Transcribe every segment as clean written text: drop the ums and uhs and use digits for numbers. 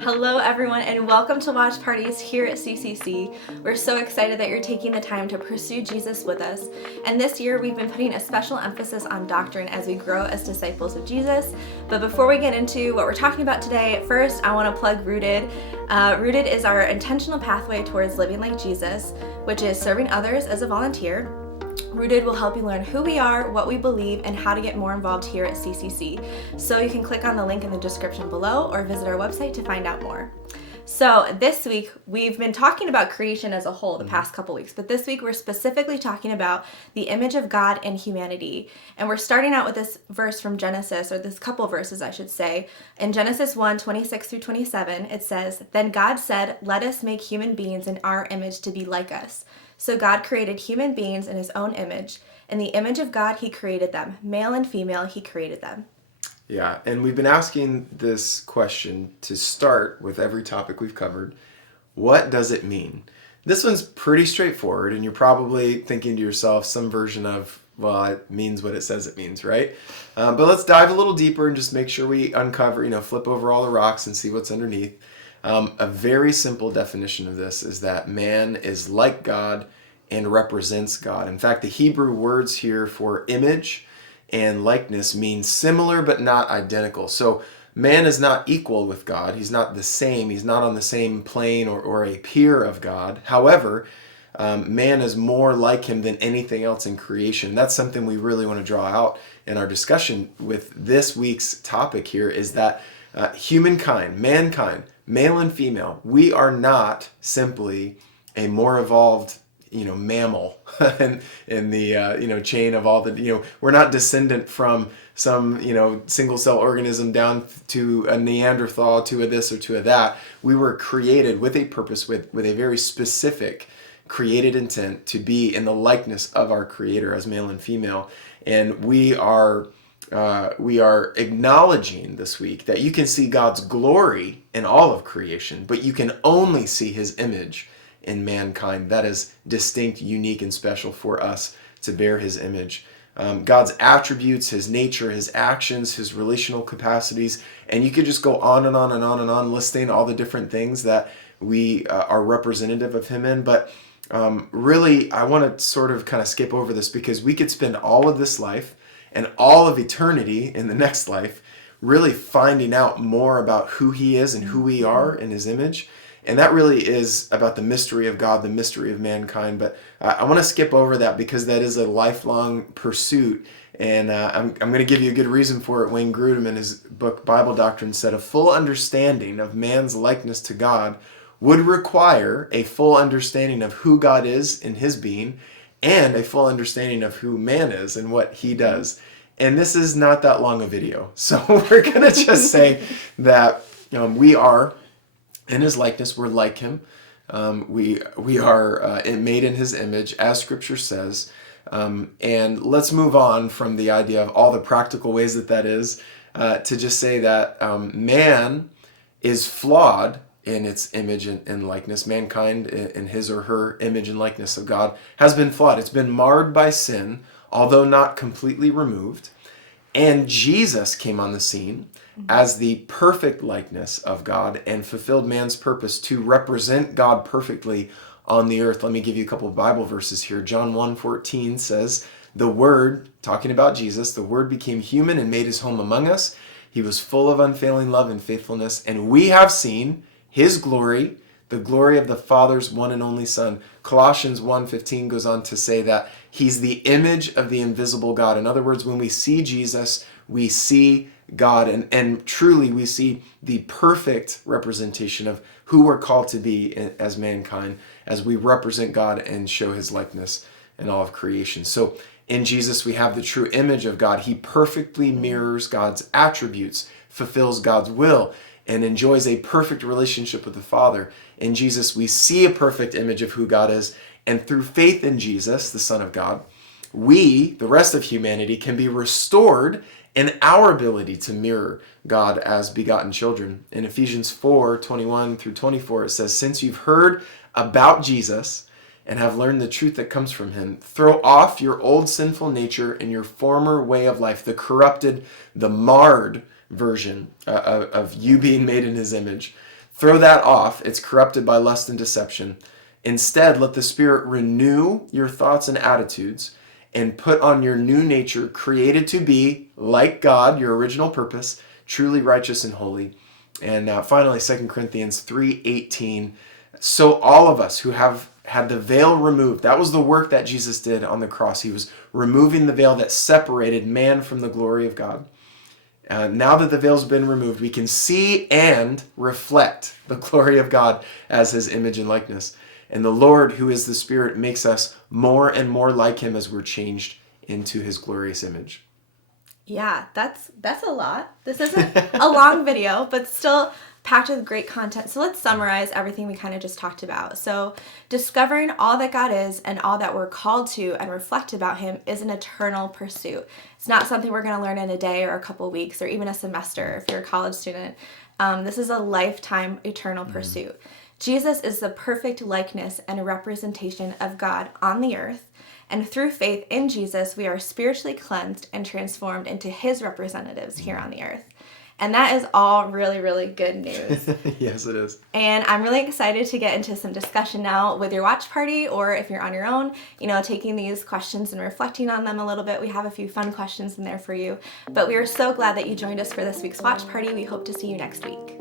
Hello, everyone, and welcome to Watch Parties here at CCC. We're so excited that you're taking the time to pursue Jesus with us. And this year, we've been putting a special emphasis on doctrine as we grow as disciples of Jesus. But before we get into what we're talking about today, first, I want to plug Rooted. Rooted is our intentional pathway towards living like Jesus, which is serving others as a volunteer. Rooted will help you learn who we are, what we believe, and how to get more involved here at CCC. So you can click on the link in the description below or visit our website to find out more. So this week, we've been talking about creation as a whole the past couple weeks, but this week we're specifically talking about the image of God in humanity. And we're starting out with this verse from Genesis, or this couple verses, I should say. In Genesis 1:26 through 27, it says, "Then God said, 'Let us make human beings in our image to be like us.' So God created human beings in his own image. In the image of God, he created them. Male and female, he created them." Yeah, and we've been asking this question to start with every topic we've covered. What does it mean? This one's pretty straightforward, and you're probably thinking to yourself some version of, well, it means what it says it means, right? But let's dive a little deeper and just make sure we uncover, flip over all the rocks and see what's underneath. A very simple definition of this is that man is like God and represents God. In fact, the Hebrew words here for image and likeness mean similar but not identical. So man is not equal with God. He's not the same. He's not on the same plane or a peer of God. However, man is more like him than anything else in creation. That's something we really want to draw out in our discussion with this week's topic here, is that humankind, mankind, male and female, we are not simply a more evolved mammal in the chain of all the, we're not descendant from some single cell organism down to a Neanderthal, to a this or to a that. We were created with a purpose, with a very specific created intent to be in the likeness of our Creator as male and female. And we are acknowledging this week that you can see God's glory in all of creation, but you can only see his image in mankind. That is distinct, unique, and special for us to bear his image. God's attributes, his nature, his actions, his relational capacities, and you could just go on and on and on and on listing all the different things that we are representative of him in. But really, I want to sort of kind of skip over this, because we could spend all of this life and all of eternity in the next life really finding out more about who he is and who we are in his image. And that really is about the mystery of God, the mystery of mankind. But I want to skip over that because that is a lifelong pursuit. And I'm going to give you a good reason for it. Wayne Grudem, in his book Bible Doctrine, said a full understanding of man's likeness to God would require a full understanding of who God is in his being, and a full understanding of who man is and what he does. And this is not that long a video. So we're going to just say that we are in his likeness. We're like him. We are made in his image, as Scripture says. And let's move on from the idea of all the practical ways that is, to just say that man is flawed in its image and likeness. Mankind, in his or her image and likeness of God, has been flawed. It's been marred by sin, although not completely removed. And Jesus came on the scene as the perfect likeness of God and fulfilled man's purpose to represent God perfectly on the earth. Let me give you a couple of Bible verses here. John 1:14 says, "The Word," talking about Jesus, "the Word became human and made his home among us. He was full of unfailing love and faithfulness, and we have seen his glory, the glory of the Father's one and only Son." Colossians 1:15 goes on to say that he's the image of the invisible God. In other words, when we see Jesus, we see God, and truly we see the perfect representation of who we're called to be as mankind, as we represent God and show his likeness in all of creation. So in Jesus, we have the true image of God. He perfectly mirrors God's attributes, fulfills God's will, and enjoys a perfect relationship with the Father. In Jesus, we see a perfect image of who God is, and through faith in Jesus, the Son of God, we, the rest of humanity, can be restored in our ability to mirror God as begotten children. In Ephesians 4:21 through 24, it says, "Since you've heard about Jesus and have learned the truth that comes from him, throw off your old sinful nature and your former way of life," the corrupted, the marred version of you being made in his image. Throw that off. It's corrupted by lust and deception. Instead, let the Spirit renew your thoughts and attitudes and put on your new nature, created to be like God, your original purpose, truly righteous and holy. And finally, 2 Corinthians 3:18. So all of us who have had the veil removed, that was the work that Jesus did on the cross. He was removing the veil that separated man from the glory of God. Now that the veil's been removed, we can see and reflect the glory of God as his image and likeness. And the Lord, who is the Spirit, makes us more and more like him as we're changed into his glorious image. Yeah, that's a lot. This isn't a long video, but still packed with great content. So let's summarize everything we kind of just talked about. So discovering all that God is and all that we're called to and reflect about him is an eternal pursuit. It's not something we're going to learn in a day or a couple weeks or even a semester if you're a college student. This is a lifetime eternal pursuit. Jesus is the perfect likeness and representation of God on the earth. And through faith in Jesus, we are spiritually cleansed and transformed into his representatives here on the earth. And that is all really, really good news. Yes, it is. And I'm really excited to get into some discussion now with your watch party, or if you're on your own, taking these questions and reflecting on them a little bit. We have a few fun questions in there for you. But we are so glad that you joined us for this week's watch party. We hope to see you next week.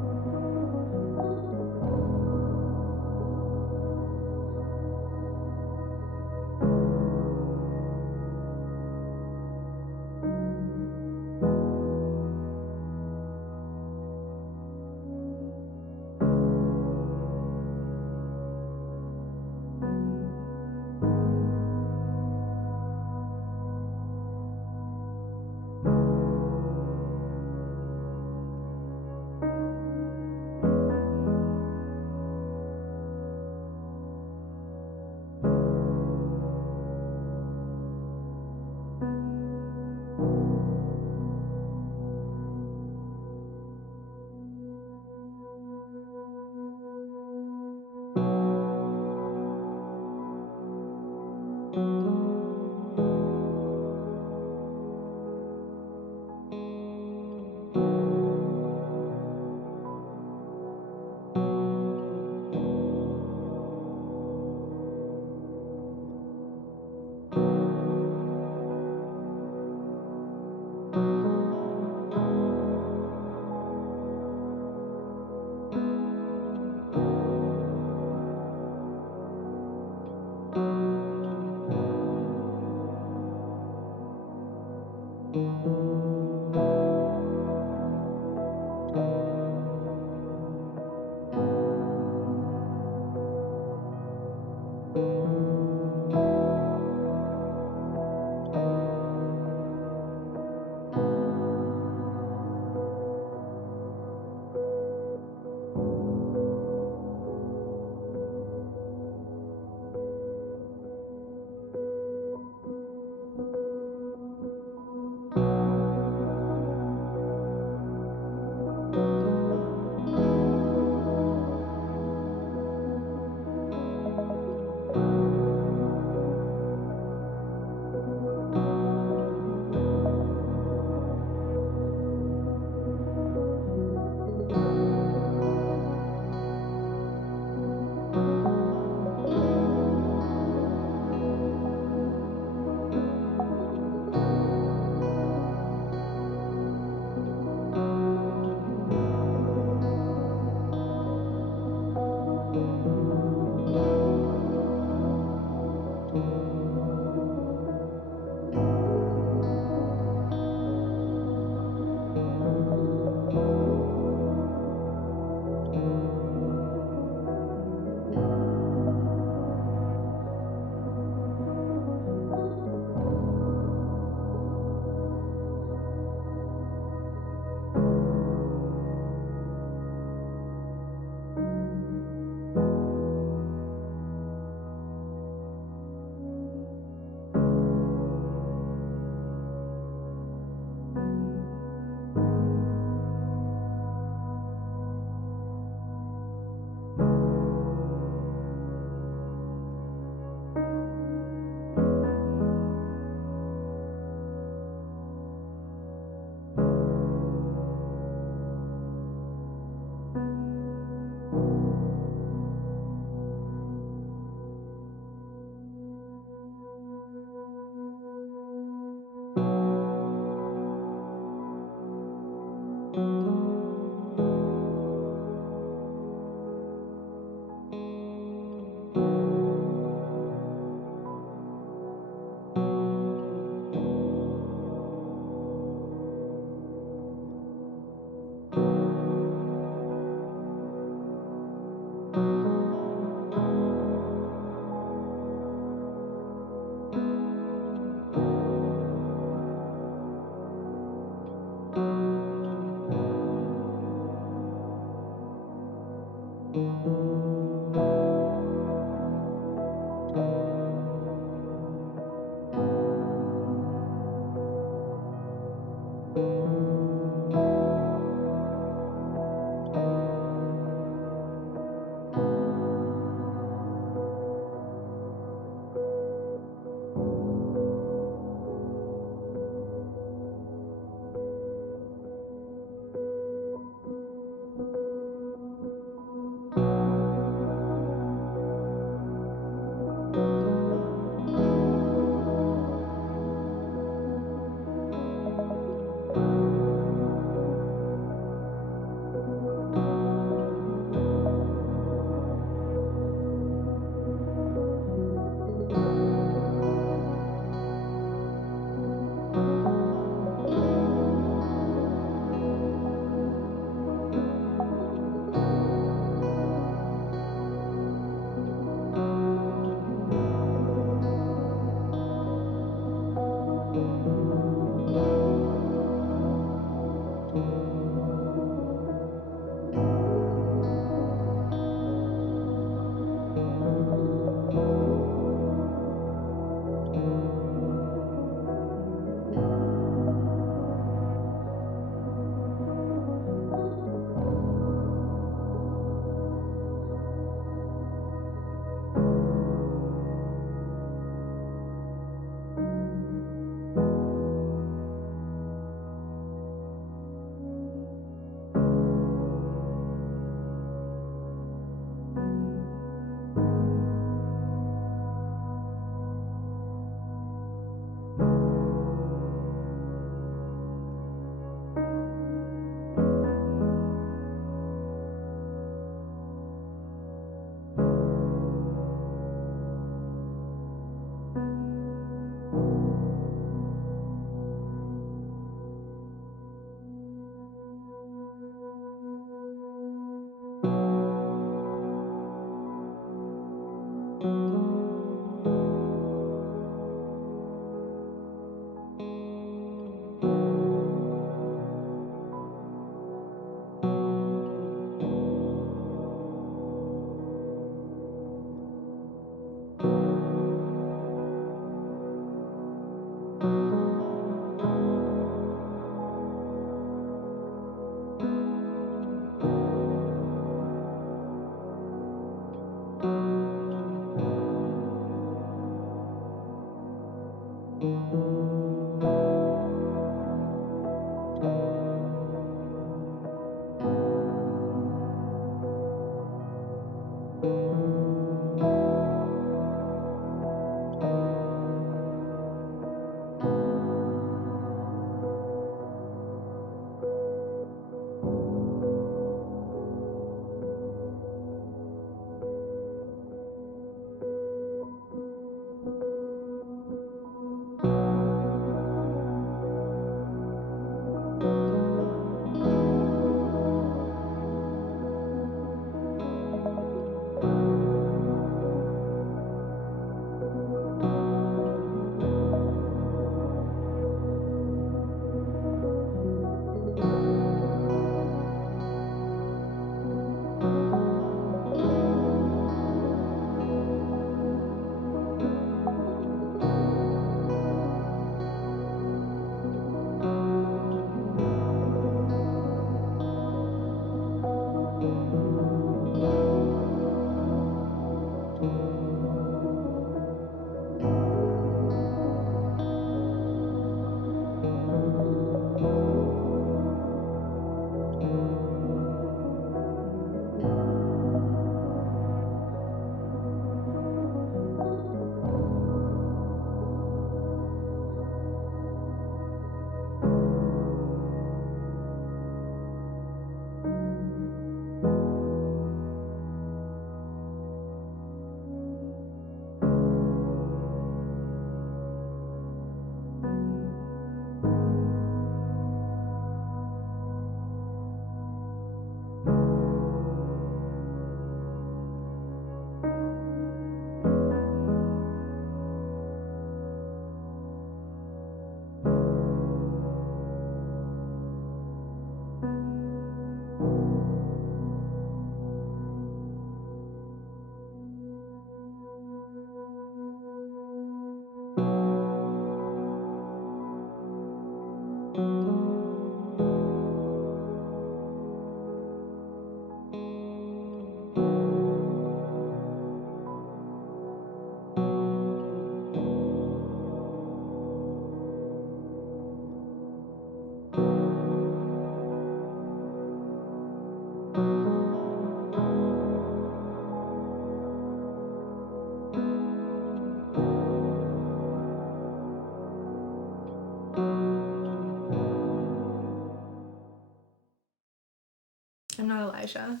Elisha.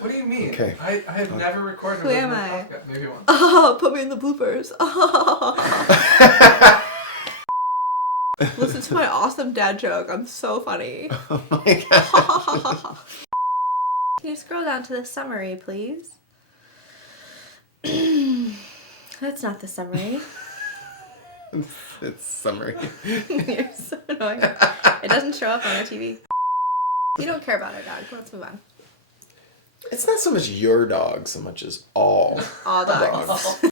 What do you mean? Okay. I have never recorded Who a am Rhythm I? podcast. Maybe once. Oh, put me in the bloopers. Listen to my awesome dad joke. I'm so funny. Oh my God. Can you scroll down to the summary, please? That's not the summary. It's summary. You're so annoying. It doesn't show up on our TV. You don't care about our dog. Let's move on. It's not so much your dog so much as all All dogs. dogs.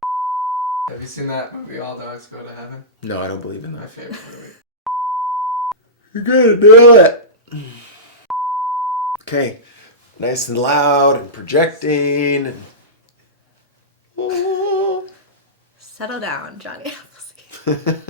Have you seen that movie, All Dogs Go to Heaven? No, I don't believe in My that. favorite movie. You're gonna do it. Okay. Nice and loud and projecting. And... Oh. Settle down, Johnny Appleseed.